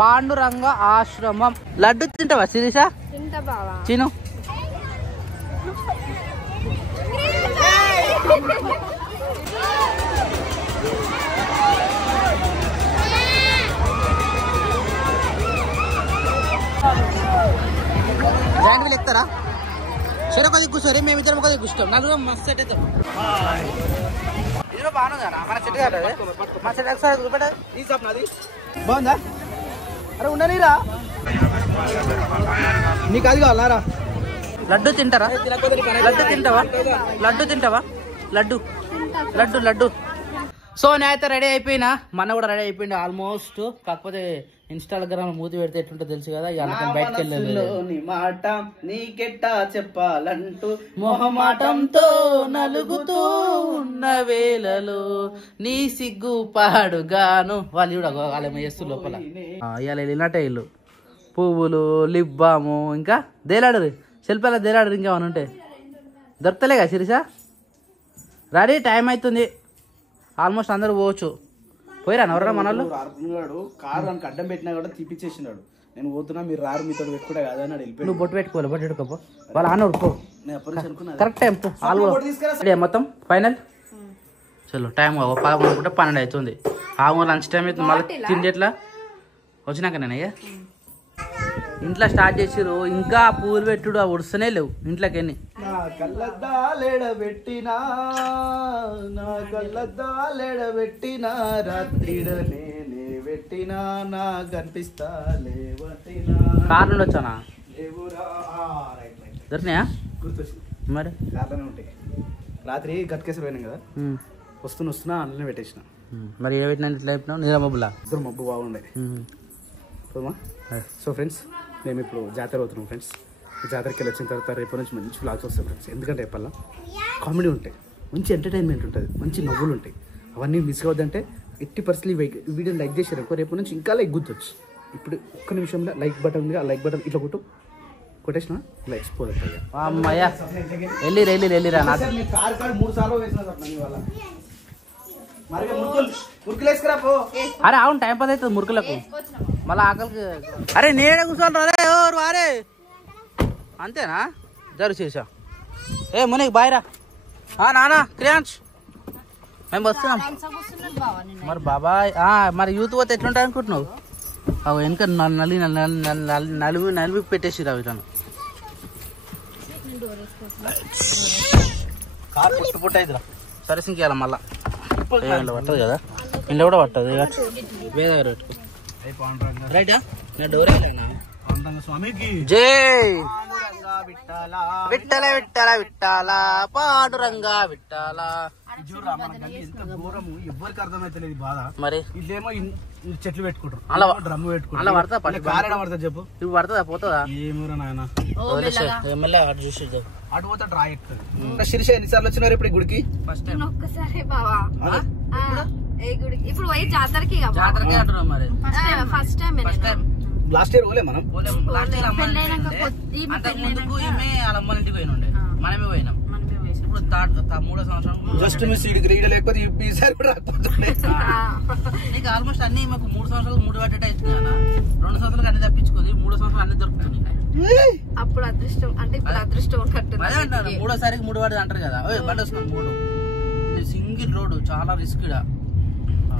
పాండురంగ ఆశ్రమం. లడ్డు తింటావా Sirisha? చిను joint wheel ఎత్తారా? సరే కొద్ది కూర్చోరే, మేమిద్దరం ఒక దగ్గర కూర్చోం. నలుగురు మస్తు సెట్ అవుతాం. ఇందులో బాగుందా మన సెట్ కాదు? మా సెట్ ఒకసారి బాగుందా? అరే ఉండనిరా, నీకు అది కావాలరా? లడ్డు తింటారా? లడ్డు తింటావా? లడ్డు తింటావా? లడ్డు లడ్డు లడ్డు. సో నేనైతే రెడీ అయిపోయినా, మన కూడా రెడీ అయిపోయింది ఆల్మోస్ట్. కాకపోతే ఇన్స్టాగ్రామ్ మూతి పెడితే ఎట్లుంటో తెలుసు కదా, అందుకని బయటకు వెళ్ళలేదు. మాట నీకెట్టా చెప్పాలంటూ మొహమాటంతో నలుగుతూ ఉన్న వేళలో నీ సిగ్గు పాడుగాను. వాళ్ళు కూడా వాళ్ళ చేస్తూ లోపల ఇవాళ వెళ్ళినట్టే ఇల్లు పువ్వులు, లిప్ బాము, ఇంకా దేలాడు శిల్పాల దేలాడు, ఇంకేమన్నా ఉంటే దొరకలేగా శిరీష? రెడీ, టైం అవుతుంది. ఆల్మోస్ట్ అందరూ పోవచ్చు. పోయిరా ఎవరన్నా మన వాళ్ళు? కారు అని అడ్డం పెట్టినా కూడా తీపిచ్చేసినాడు. నేను పోతున్నా, మీరు రారు, మీతో పెట్టుకుంటే కదా అని వెళ్ళిపోయి. నువ్వు బొట్టు పెట్టుకోవాలి, బొట్టు పెట్టుకోపో. వాళ్ళు ఆనోడు పో, కరెక్ట్ టైం పో. మొత్తం ఫైనల్ చలో. టైం 11 అనుకుంటే 12 అవుతుంది. లంచ్ టైం అవుతుంది. మళ్ళీ తిండి ఎట్లా వచ్చినాక నేను అయ్యా ఇంట్లో స్టార్ట్ చేసిరు. ఇంకా పూలు పెట్టుడు అవి ఉడుస్తూనే లేవు ఇంట్లోకి. ఎన్ని కార్ నుండి వచ్చానా? దొరికినాయా? మరి కార్లోనే ఉంటాయి. రాత్రి గట్కేసి పోయినాం కదా, వస్తున్నా అందులోనే పెట్టేసిన. మరి ఏ పెట్టినా ఇట్లా చెప్పినావు? నీళ్ళ మబ్బులా? ఇద్దరు మబ్బు బాగుండే. సో ఫ్రెండ్స్, మేము ఇప్పుడు జాతర అవుతున్నాం ఫ్రెండ్స్. జాతరకి వెళ్ళి వచ్చిన తర్వాత రేపు నుంచి మంచి వ్లాగ్స్ వస్తాయి ఫ్రెండ్స్. ఎందుకంటే రేపల్లా కామెడీ ఉంటాయి, మంచి ఎంటర్టైన్మెంట్ ఉంటుంది, మంచి నవ్వులు ఉంటాయి. అవన్నీ మిస్ కావద్దంటే ఎట్టి పరిస్థితులు వీడియోని లైక్ చేసారు. రేపు నుంచి ఇంకా లైక్ గుర్తొచ్చు. ఇప్పుడు ఒక్క నిమిషంలో లైక్ బటన్ ఉంది, ఆ లైక్ బటన్ ఇట్లా కొట్టేసిన ఇలా ఎక్స్పోజ్ అవుతుంది. అమ్మయ్యా వెళ్ళిరా. కారు 3 సార్లు వేసిన అరే అవును, టైం పాస్ అవుతుంది మురుకులకు, మళ్ళీ ఆకలికి. అరే నేనే కూర్చోండి రే ఎవరు వారే, అంతేనా? జరు చేసా. ఏ మునికి బాయ్ రా. నానా క్రియాంష్ మేము వస్తున్నాం. మరి బాబాయ్ మరి యూత్ పోతే ఎట్లుంటాయి అనుకుంటున్నావు? అవి వెనక నలుగు పెట్టేసిరా వీళ్ళను. కార్ పుట్టు అవుతురా. సర్వీసింగ్ చేయాలి మళ్ళా. పట్టదు కదా, ఇంట్లో కూడా పట్టదు. వేరే పెట్టుకో రైటా. స్వామికి జై విట్టల విట్టల విట్టాల పాండురంగ విట్టాల. ఎవరికి అర్థమైతలేదు బాధ. మరి ఇల్లేమో చెట్లు పెట్టుకుంటారు, అలా డ్రమ్ము అలా పెట్టుకుంటారు. పడతా చెప్పు, ఇప్పుడు పడుతుందా పోతుందా? ఏమూరా నాయన ఎమ్మెల్యే అటు చూసి అటు పోతే డ్రా ఎక్కుతుంది. శిరీష ఎన్నిసార్లు వచ్చినారు ఇప్పుడు గుడికి? First time. ఒక్కసారి బావా ఇప్పుడు పోయి జాతరకి జాతరకి అంటున్నాం. మరి ఫస్ట్ టైం. లాస్ట్ ఇయర్ పోలే మనం. అంతకు ముందుకు ఈమె వాళ్ళ అమ్మ ఇంటికి పోయిన ఉండే, మనమే పోయినాం. ఇప్పుడు 3వ సంవత్సరం. జస్ట్ మిస్ ఇడికి లేకపోతే ఈసారి కూడా రాకపోతుండే. నీకు ఆల్మోస్ట్ అన్ని మాకు 3 సంవత్సరాలు 3 పడ్డట్టు అవుతుంది కదా. 2 సంవత్సరాలు అన్ని తప్పించుకుంది, 3వ సంవత్సరం అన్ని దొరుకుతుంది. అప్పుడు అదృష్టం అంటే ఇప్పుడు అదృష్టం ఉన్నట్టు. అదే అంటారు 3వసారికి 3 పడ్డది అంటారు కదా. బండి వస్తున్నాం 3. ఇది సింగిల్ రోడ్, చాలా రిస్క్.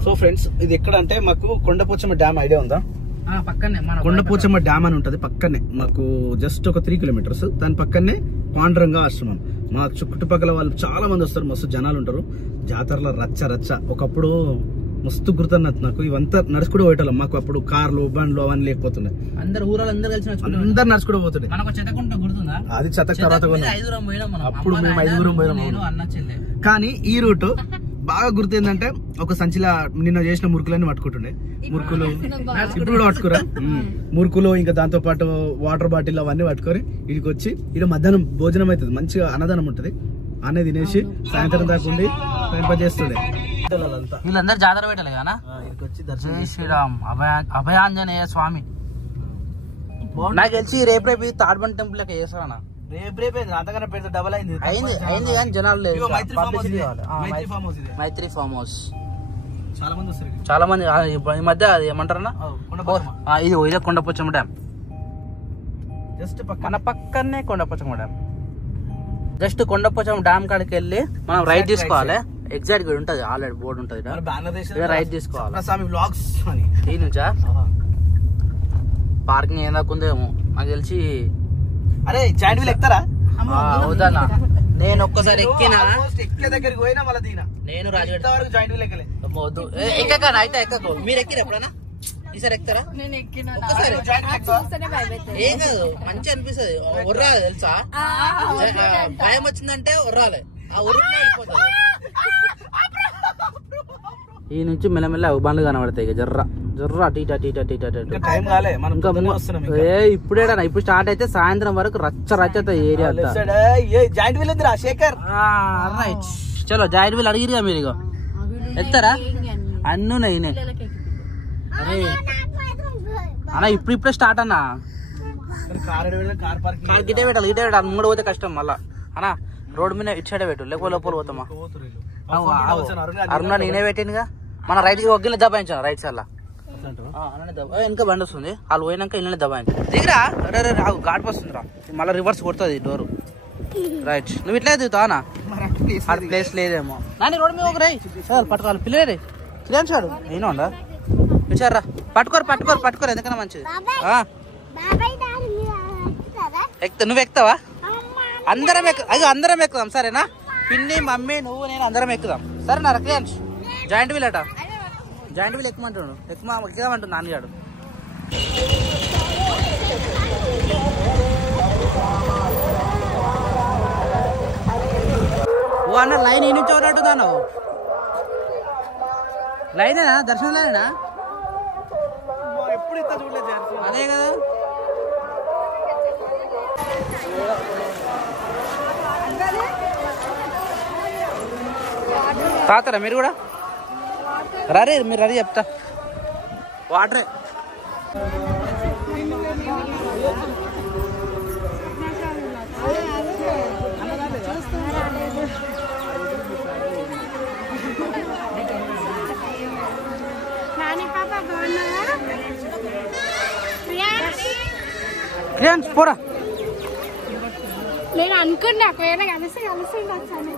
సో ఫ్రెండ్స్, ఇది ఎక్కడ అంటే మాకు కొండపోచమ్మ డ్యామ్ ఐడియా ఉందా? పక్కనే కొండపోచమ్మ డ్యామ్ అని ఉంటది. పక్కనే మాకు జస్ట్ ఒక 3 కిలోమీటర్స్. దాని పక్కనే పాండురంగ ఆశ్రమం. మా చుట్టుపక్కల వాళ్ళు చాలా మంది వస్తారు, మస్తు జనాలు ఉంటారు. జాతరలో రచ్చ రచ్చ. ఒకప్పుడు మస్తు గుర్తున్నది నాకు. ఇవంతా నడుచుకుంటూ పోయేటోళ్ళం. మాకు అప్పుడు కార్లు బండ్లు అవన్నీ లేకపోతున్నాయి. అందరు ఊరాలు అందరు కలిసి అందరు నడుచుకుంటూ పోతుండే. గుర్తుందా? అది చెత్త తర్వాత అప్పుడు మేము 5 పోయినాం. కానీ ఈ రూట్ బాగా గుర్తు ఏంటంటే, ఒక సంచిలా నిన్న చేసిన మురుకులన్నీ పట్టుకుంటుండే. మురుకులు ఇప్పుడు కూడా పట్టుకురా. మురుకులు ఇంకా దాంతో పాటు వాటర్ బాటిల్ అవన్నీ పట్టుకొని ఇడికి వచ్చి ఇక్కడ మధ్యాహ్నం భోజనం అవుతుంది. మంచిగా అన్నదానం ఉంటది. అన్నీ తినేసి సాయంత్రం దాకా ఉండి టైం చేస్తుండే. వీళ్ళందరూ జాతర పెట్టాలి కదా. జై శ్రీరామ్ అభయాంజనేయ స్వామి. నాకు తెలిసి రేపు తాడ్బండి టెంపుల్ లెక్క చేస్తారా? రేపు అంతకన్నా పెద్ద డబల్ అయింది కానీ జనాలు లేదు. మైత్రి ఫామ్ హౌస్. చాలా మంది వస్తారు. చాలా మంది ఈ మధ్య అది ఏమంటారన్నా ఇది ఇదే కొండపోచమ్మ డ్యామ్. జస్ట్ మన పక్కనే Kondapochamma dam. Just Kondapochamma dam కాడికి వెళ్ళి మనం రైట్ తీసుకోవాలి. ఎగ్జాక్ట్ గా ఉంటది, ఆల్రెడీ బోర్డు ఉంటది, రైట్ తీసుకోవాలి. ఈ నుంచా పార్కింగ్ ఏం దాకా ఉందేమో నాకు తెలిసి. అరే జాయింట్ వీల్ ఎక్కుతారా? అవుదన్నా, నేను ఒక్కసారి ఎక్కినా, ఎక్కే దగ్గరికి పోయినా మళ్ళీ దీనా. నేను రాజగడ్ వరకు జాయింట్ వీల్ ఎక్కలే. ఎక్కక అయితే ఎక్కకు. మీరు ఎక్కిరు ఎప్పుడన్నా? ఈసారి ఎక్కుతారా? నేను ఎక్కినా. ఒక్కసారి చూస్తేనే భయపెడతాను. ఏం కాదు, మంచి అనిపిస్తుంది. ఉర్రాలి తెలుసా, భయం వచ్చిందంటే ఉర్రాలి, ఆ ఉరికి వెళ్ళిపోతుంది. ఈ నుంచి మెల్లమెల్ల బండ్లు కనబడతాయి. ఇక జర్ర జర్ర టీటా టీటా టీటా ఇప్పుడేడా, ఇప్పుడు స్టార్ట్ అయితే సాయంత్రం వరకు రచ్చ రచ్చ ఏరియా అంతా. జాయింట్ వీల్ ఉందిరా శేఖర్. రైట్, చలో జాయింట్ వీల్ అడిగిరిగా మీరు. ఇక ఎత్తారా? అన్నున్నాయి అరే అన్న, ఇప్పుడే స్టార్ట్ అన్నా. కార్ గిటే పెట్టాలి, గిటే పెట్టాలి. ముందు పోతే కష్టం మళ్ళా అన్న. రోడ్ మీద ఇటు సైడ్ పెట్టు, లేకపోతే లోపల పోతామా? అరుణ నేనే పెట్టిందిగా. మన రైట్ కి ఒగ్గిలో దబాయించాను, రైట్ సైడ్ లా వెనక బండి వస్తుంది. వాళ్ళు పోయినాక ఇళ్ళని దబాయించు. దిగిరా, ఘాట్ వస్తుందిరా, మళ్ళీ రివర్స్ కొడుతుంది డోరు. రైట్, నువ్వు ఇట్లా దిగుతావా? ప్లేస్ లేదేమో నాని, రోడ్ మీద ఒక రై సార్ పట్టుకోవాలి. పిల్లరే క్లియర్ సార్ నేను ఉందా విచారా, పట్టుకోరు ఎందుకన్నా మంచిది. నువ్వు ఎక్కుతావా? అందరం ఎక్కుదాం సరేనా? పిన్ని మమ్మీ నువ్వు నేను అందరం ఎక్కుదాం సరేనా? క్లియర్ జాయింట్ వీల్ అట, జాయింట్ వీల్ ఎక్కుమంటాడు, ఎక్కుదామంటాడు నాన్నగాడు. ఓ అన్న లైన్ ఈ నుంచి ఒకటి దాను లైనేనా? దర్శనం లైనేనా? అదే కదా. తాతారా మీరు కూడా? రారే మీరు అది చెప్తా. వాటరే పోరా. నేను అనుకున్నా ఒకవేళ కలిసి వచ్చాను.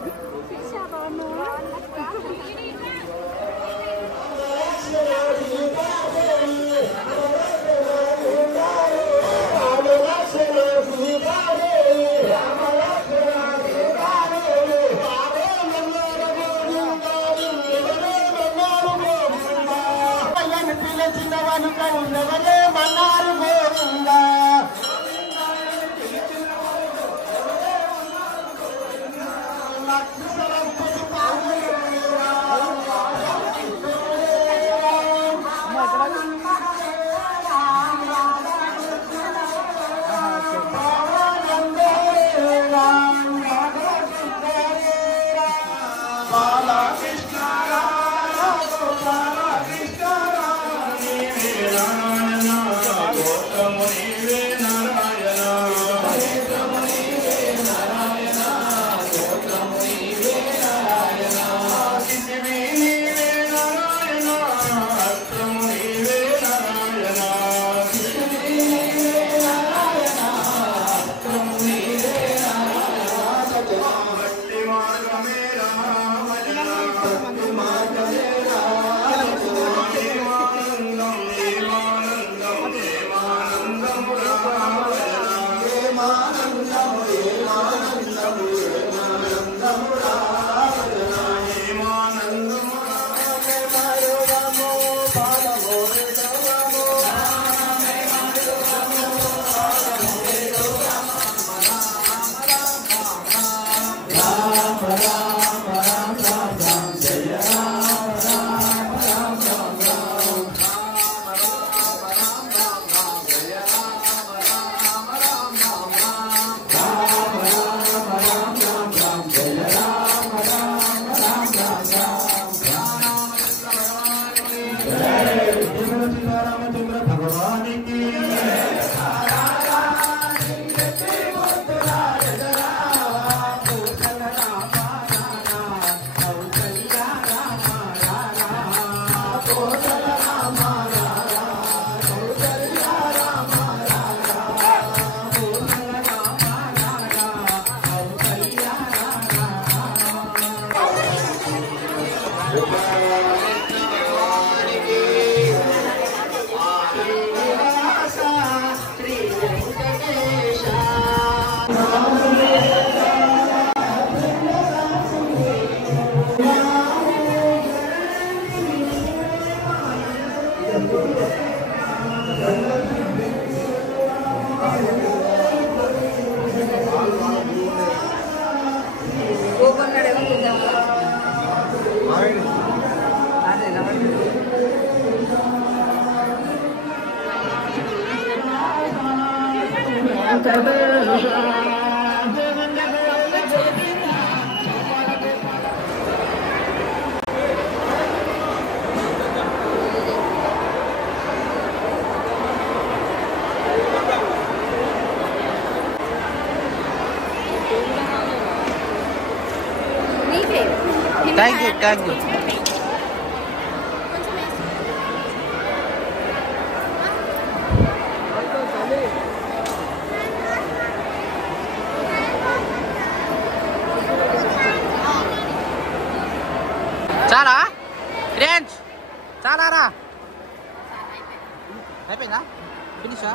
థ్యాంక్ యూ చాలా ఫ్రెండ్స్ చాలా రా అయిపోయిందా ఫినిషా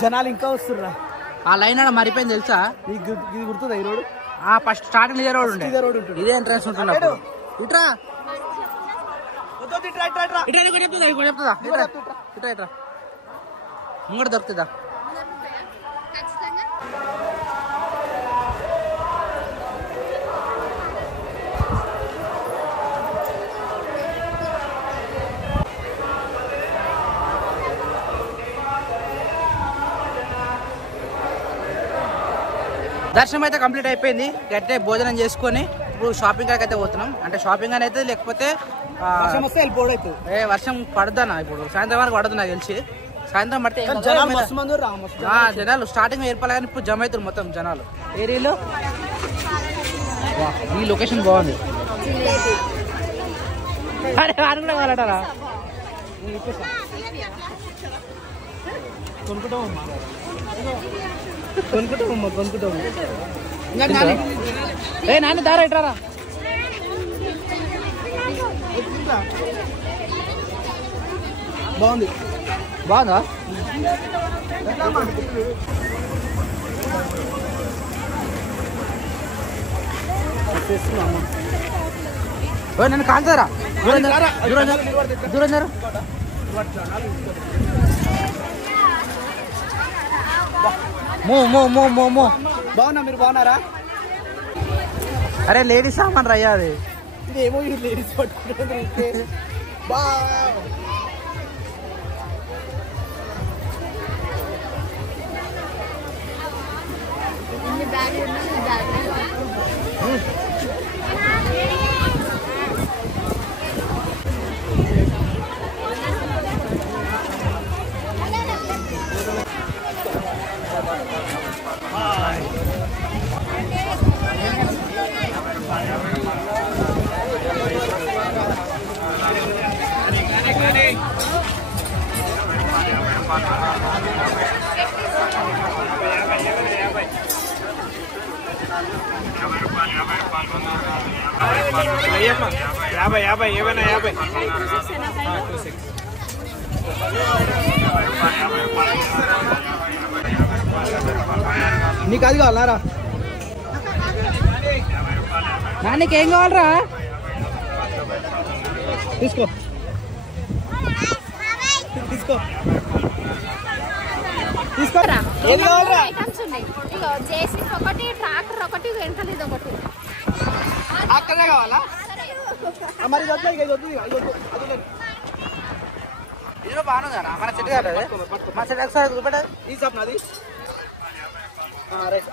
జనాలు ఇంకా వస్తుర్రా. ఆ లైన్ ఆడ మరిపోయింది తెలుసా? ఇది గుర్తుందా ఈ రోడ్? ఫస్ట్ స్టార్టింగ్ ఇదే రోడ్ ఉండే, ఇదే ఎంట్రన్స్ ఉంటున్నప్పుడు ఇట్రా ఇట్రా ముంగట దొరుకుతుందా? దర్శనం అయితే కంప్లీట్ అయిపోయింది. గట్టే భోజనం చేసుకొని ఇప్పుడు షాపింగ్ కాడికి అయితే పోతున్నాం. అంటే షాపింగ్ అని అయితే లేకపోతే వర్షం పడదనా ఇప్పుడు సాయంత్రం వరకు పడదు నాకు తెలిసి. సాయంత్రం పడితే జనాలు స్టార్టింగ్ ఏర్పడాలి కానీ ఇప్పుడు జమ అవుతారు మొత్తం జనాలు. ఏరియాలో ఈ లొకేషన్ బాగుంది. అరే వారు కూడా కావాలటారా? కొనుక్కుంటాం ఏ నాన్న దారా ఇట్రారా. బాగుందా? నన్ను కాల్చారా? దూరం జరు. బాగున్నా, మీరు బాగున్నారా? అరే లేడీస్ సామాన్ రయ్యా అది. ఇదేమో లేడీస్ పట్టుకుంటే నీకు అది కావాలరా? నాన్నకి ఏం కావాలరా? తీసుకో తీసుకో తీసుకోరా. ఏది కావాలరా? ఒకటి ట్రాక్టర్ ఒకటి వెంటనే ఒకటి అక్కడే కావాలా? మరి ఇందులో బాగుందా? మన చెట్టు కాదు మా చెట్టు ఒకసారి చూపెట్ట. ఈ షాప్ నాది.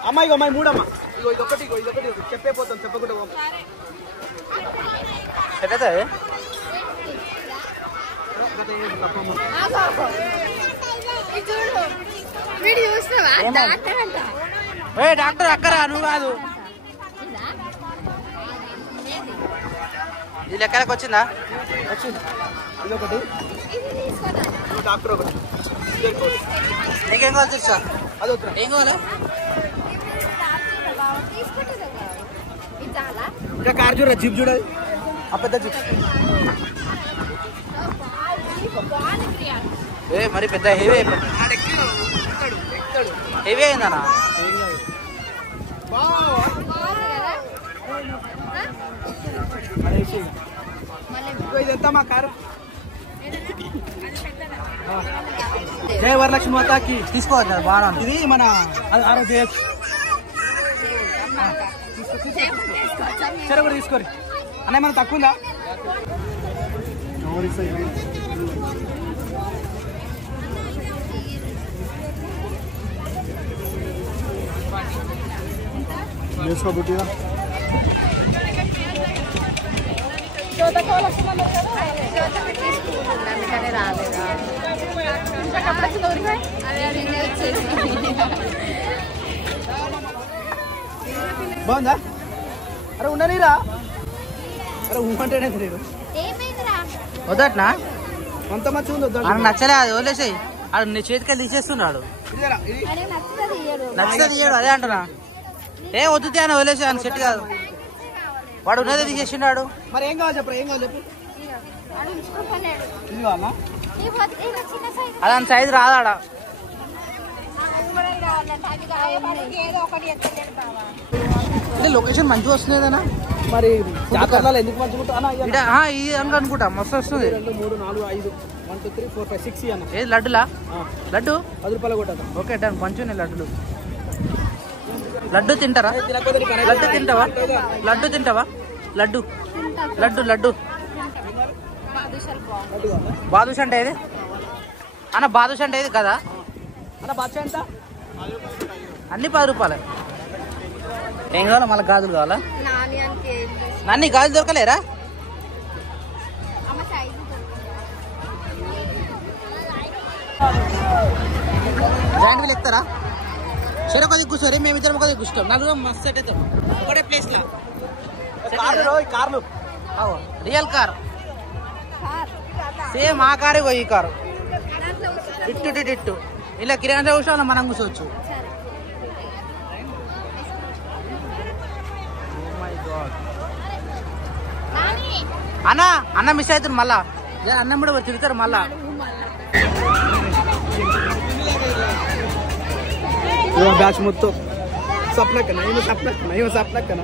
అమ్మాయి అమ్మాయి మూడమ్మా. ఇగో ఇదొకటి ఇదొకటి చెప్పే పోతాం, చెప్పకుండా పోతాం. డాక్టర్ అక్కరా నువ్వు కాదు. ఇది లెక్కలకు వచ్చిందా? వచ్చింది. ఇదొకటి డాక్టర్ ఒకటి. నీకేం కావాలి తెలుసా? అదొకటి ఏం కావాలి? ఇంకా కార్ చూడ జీప్ చూడాలి ఆ పెద్ద జీప్ ఏ మరి పెద్ద హెవీ అయిపోయింది హెవీ అయిందనా ఇదంతా మా కారు జై వరలక్ష్మి మాతాకి తీసుకోవచ్చు బాగా ఇది మన ఆరోగ్య సరే కూడా తీసుకోరు అన్న మన తక్కువ ఉందా వేసుకోబుట్టిగా బాగుందా అరే ఉండనీరా అరే ఊమంటేనే తెలియదు వద్దట్నా అంత మంచిగా ఉంది వద్దా మనకు నచ్చలే అది వదిలేసాయి అది నీ చేతికి తీసేస్తున్నాడు నచ్చితే తీయడు అదే అంటున్నా ఏ వద్దుతే అని వదిలేసి అని సెట్ కాదు వాడు ఉన్నదే తీసేసినాడు మరి ఏం కావాలి చెప్పరా ఏం కావాలి చెప్పు ఇది కావాలా అదని సైజు రాదాడా అంటే లొకేషన్ మంచిగా వస్తుందేనా మరి జాతరలో ఎందుకు మంచిగా ఉంటా ఇది అని అనుకుంటా మస్తు వస్తుంది 2 3 4 5 1 2 3 4 5 6 అన్న ఏది లడ్డులా లడ్డు 10 రూపాయలు కొట్టా ఓకే డన్ మంచిగా లడ్డులు లడ్డు తింటారా లడ్డు తింటావా లడ్డు తింటావా లడ్డు లడ్డు లడ్డు బాదుష అంటే ఏది అన్న బాదుష అంటే ఏది కదా అన్న బాద్షా ఎంత అన్ని 10 రూపాయలే ఏం కావాలా మళ్ళీ గాజులు కావాలా నన్ను గాజులు దొరకలేరా జాయింట్ వీల్ ఎక్కుతారా సరే కొద్దిగా కూర్చోరే మేమిద్దరం కొద్దిగా కూర్చోం నలుగురు మస్తు సెట్ అవుతాం ఒకటే ప్లేస్ లో కార్లు రియల్ కార్ సేమ్ ఆ కారు ఈ కారు ఇట్టు ఇట్టు ఇలా కిరాణా కూర్చోవాలి మనం కూర్చోవచ్చు అన్న అన్న మిస్ అవుతుంది మళ్ళా అన్నం కూడా తిరుగుతారు మళ్ళా బ్యాచ్ మొత్తం సప్నక్కన ఏమో సప్నక్కన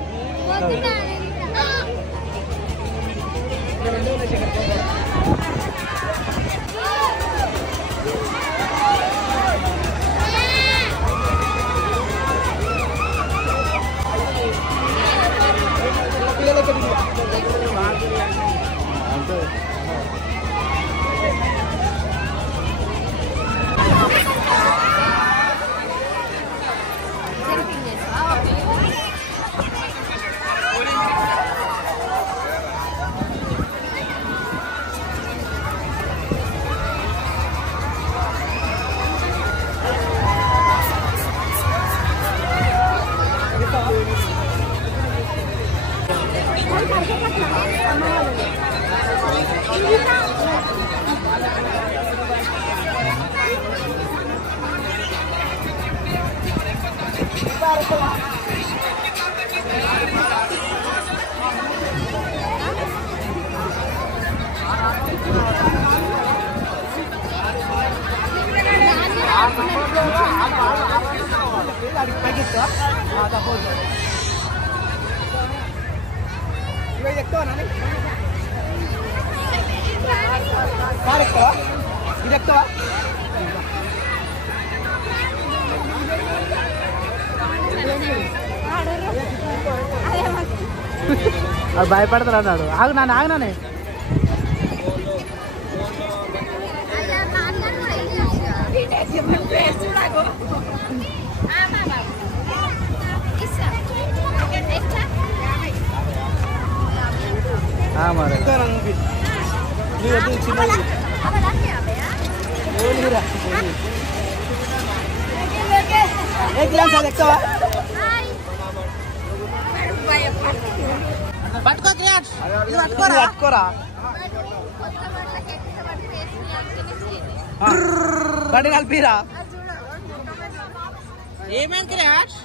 అది భయపడతారు అన్నాడు ఆగు నాన్న ఆగునానే మరి పట్టుకో పట్టుకోరా బండి కలిపిరా ఏమైంది క్రాష్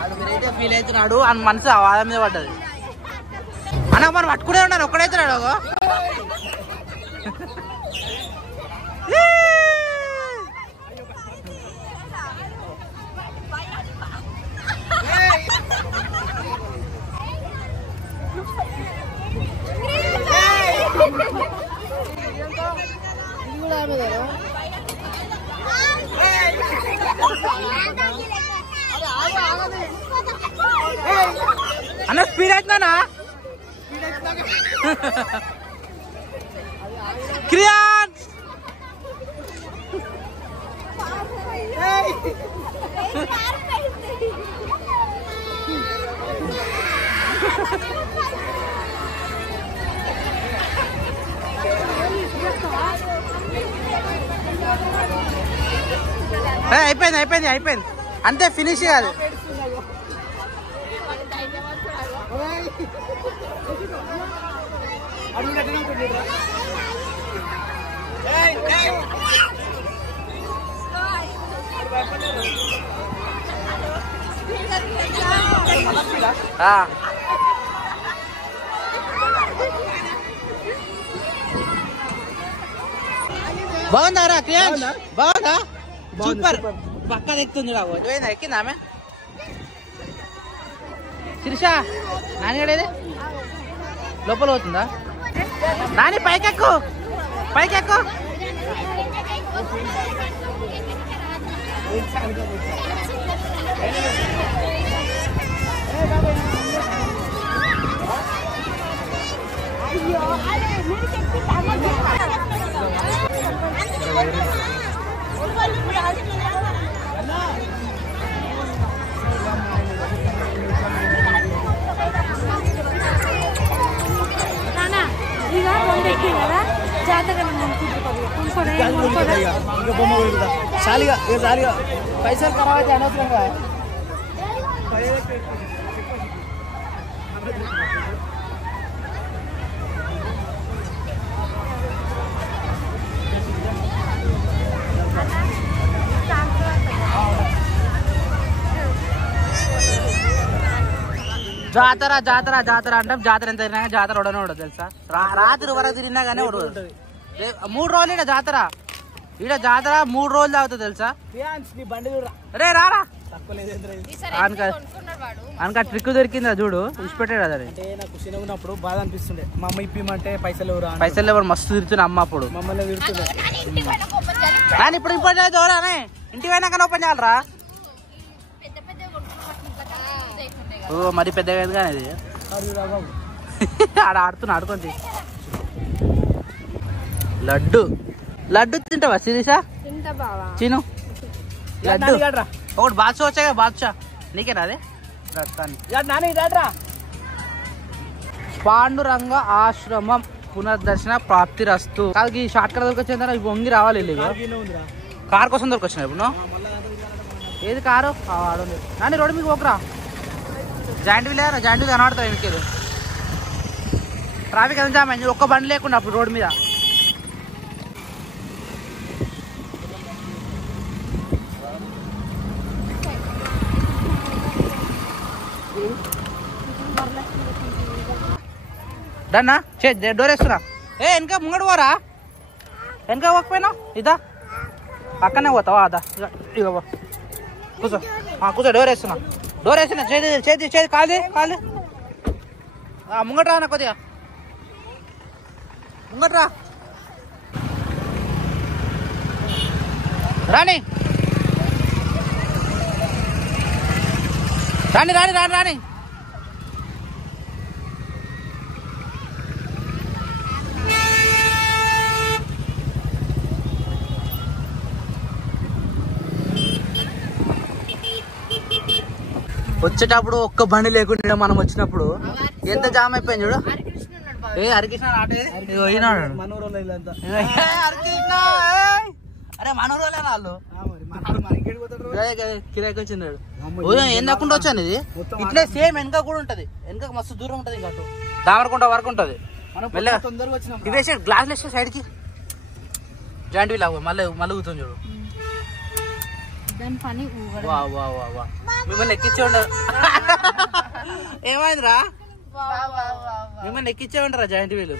వాడు వెరైటీ ఫీల్ అవుతున్నాడు అని మనసు ఆ వాద మీద పడ్డది. అన్న మనం పట్టుకునే ఉన్నాను ఒక్కడైతున్నాడు. అన్న స్పీడ్ అవుతున్నానా క్రియాన్ అయిపోయింది అయిపోయింది అయిపోయింది అంతే ఫినిష్ కాదు. బాగుందా రా క్రియాన్స్? బాగుందా? సూపర్. పక్క ఎక్కుతుంది ఎక్కిందా ఆమె? శిరీష నాన్నగడేది లోపల పోతుందా? నాని పైకెక్కు పైకెక్కు. పైసలు ఖరాబ్ అయితే అనవసరంగా. జాతర జాతర జాతర అంటాం. జాతర ఎంత తిరిగినా జాతర ఉడనే ఉండదు తెలుసా. రాత్రి వరకు తిరిగినా కానీ 3 రోజులు ఈడ జాతర. ఈడ జాతర 3 రోజులు తాగుతుంది తెలుసా. రే రారా అనక ట్రిక్ దొరికిందా చూడు. ఇచ్చిపెట్టాడు అదే. నాకు చిన్నగా ఉన్నప్పుడు బాధ అనిపిస్తుండే. మా అమ్మ ఇప్పిమంటే పైసలు ఎవరు మస్తు తిరుగుతున్నా అమ్మ అప్పుడు. మమ్మల్ని తిరుగుతుండే. కానీ ఇప్పుడు ఓపెన్ చేయరానే ఇంటికి పోయినాక ఓపెన్ చేయాలరా. ఓ మరి పెద్దగా కానీ ఇది ఆడ ఆడుకొని. లడ్డు లడ్డు తింటావా శిరీష? చిను లడ్డు ఒకటి బాద్షా వచ్చాగా. బాద్షా నీకేనా అదే? పాండురంగ ఆశ్రమం పునర్దర్శన ప్రాప్తిరస్తు. ఈ షార్ట్ కట్ దొరికొచ్చిన వంగి రావాలి. కార్ కోసం దొరికొచ్చిన ఇప్పుడు. ఏది కారు? కానీ రోడ్డు మీకు ఒకరా జాయింట్ వీల్ జాయింట్ వీల్ కనబడతావు వెనకేది. ట్రాఫిక్ ఎంత జామ్ అయింది. ఒక్క బండి లేకుండా అప్పుడు రోడ్డు మీద. డన్నా డోర్ వేస్తున్నా. వెనక ముంగడు పోరా. వెనక పోకపోయినా ఇదా పక్కనే పోతావా? అదా ఇక కూర్చో కూర్చో. డోర్ వేస్తున్నా. డోర్ వేస్తున్నా. చేతి చేతి కాదు కాదు ముంగట్రా అన్న కొద్దిగా ముంగట్రా. రాణి రాణి రాణి రాణి రాణి వచ్చేటప్పుడు ఒక్క బండి లేకుండా మనం వచ్చినప్పుడు ఎంత జామ్ అయిపోయింది చూడు. హరికృష్ణ అరే మనోరోలే వాళ్ళు కిరాయికి వచ్చినాడు. ఏం తక్కుండా వచ్చాను. ఇది ఇట్లే సేమ్ వెనక కూడా ఉంటది. వెనక మస్తు దూరం ఉంటది. ఇంకా దామరకుంట వరకు ఉంటది. ఇవేసే గ్లాసులు వేసే సైడ్ కి జాయింట్ వీల్ మళ్ళీ ఊతుంది చూడు. దాని పని వా వా వా వా మిమ్మల్ని ఎక్కించే ఉండరు ఏమైందిరా మిమ్మల్ని ఎక్కించే ఉండరా జాయింట్ వీలు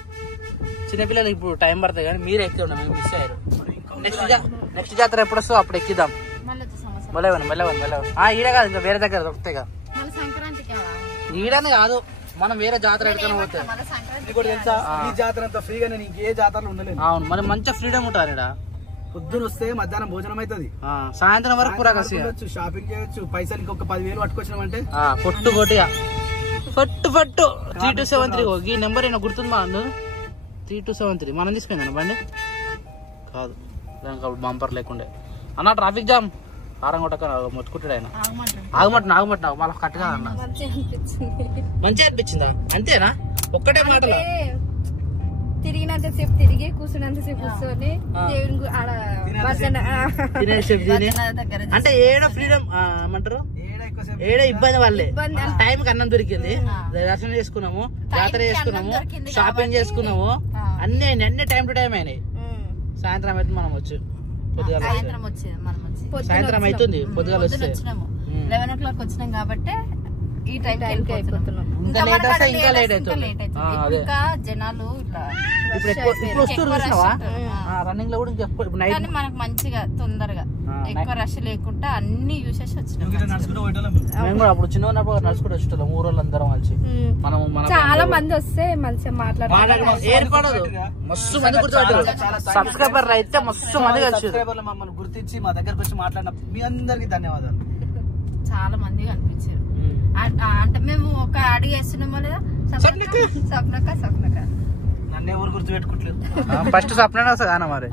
చిన్నపిల్లలు ఇప్పుడు టైం పడుతుంది కానీ మీరు ఎక్కి ఉండ మేము మిస్ అయ్యారు నెక్స్ట్ జాతర ఎప్పుడు వస్తుందో అప్పుడు ఎక్కిద్దాం మెల్లవని ఈడ కాదు ఇంకా వేరే దగ్గర దొరుకుతాయి కదా ఈడని కాదు మనం వేరే జాతర ఎక్కడికైనా పోతే తెలుసా ఈ జాతర అంతా ఫ్రీగానే నీకు ఏ జాతరలో ఉండలేదు. అవును మరి మంచిగా ఫ్రీడమ్ ఉంటారు ఇక్కడ. పొద్దున వస్తే మధ్యాహ్నం భోజనం అవుతుంది, సాయంత్రం వరకు పూరా కసి షాపింగ్ చేయొచ్చు. పైసలు ఇంకొక 10,000 పట్టుకొచ్చినామంటే పొట్టు కొట్టిగా ఫట్టు 3273 ఈ నెంబర్ ఏమైనా గుర్తుంది మా 3273 మనం తీసుకుందా బండి కాదు దానికి అప్పుడు బంపర్ లేకుండే అన్న ట్రాఫిక్ జామ్ ఆరం కొట్టక మొత్తుకుంటాడు ఆయన. ఆగమంటున్నావు మళ్ళీ కట్టుగా అన్న మంచిగా అనిపించిందా అంతేనా ఒక్కటే మాటలు తిరిగినంత సేపు తిరిగి కూర్చున్నంత సేపు కూర్చొని అంటే ఏడ ఫ్రీడమ్ ఏమంటారు ఏడ ఇబ్బంది వాళ్ళే టైం కి అన్నం దొరికింది, దర్శనం చేసుకున్నాము, జాతర చేసుకున్నాము, షాపింగ్ చేసుకున్నాము, అన్ని టైం టు టైం అయినాయి. సాయంత్రం అయితే మనం వచ్చు సాయంత్రం అవుతుంది పొద్దుగాల వస్తే 11 o'clock వచ్చినాం కాబట్టి ఈ టైం అయిపోతున్నాం. ఇంకా లేట్ వస్తే ఇంకా లేట్ అవుతుంది. ఇంకా జనాలు ఇప్పుడు వస్తున్నావా రన్నింగ్ లో కూడా కానీ మనకు మంచిగా తొందరగా ఎక్కువ రష్ లేకుండా అన్ని చూసేసి వచ్చినాం. మేము కూడా అప్పుడు చిన్న ఉన్నప్పుడు నడుచుకుంటూ వచ్చేటాం ఊరోళ్ళందరం కలిసి. మనం చాలా మంది వస్తే మంచిగా మాట్లాడడం ఏర్పడదు. మస్తు మంది గుర్తుపట్టారు, సబ్స్క్రైబర్ అయితే మస్తు మంది కలిసి మమ్మల్ని గుర్తించి మా దగ్గరకు వచ్చి మాట్లాడిన మీ అందరికి ధన్యవాదాలు. చాలా మంది కనిపించారు. అంటే మేము ఒక అడిగి వేస్తున్నామో లేదా స్వప్నక నన్ను ఎవరు గుర్తు పెట్టుకుంటలేదు. ఫస్ట్ స్వప్న వస్తుంది మరి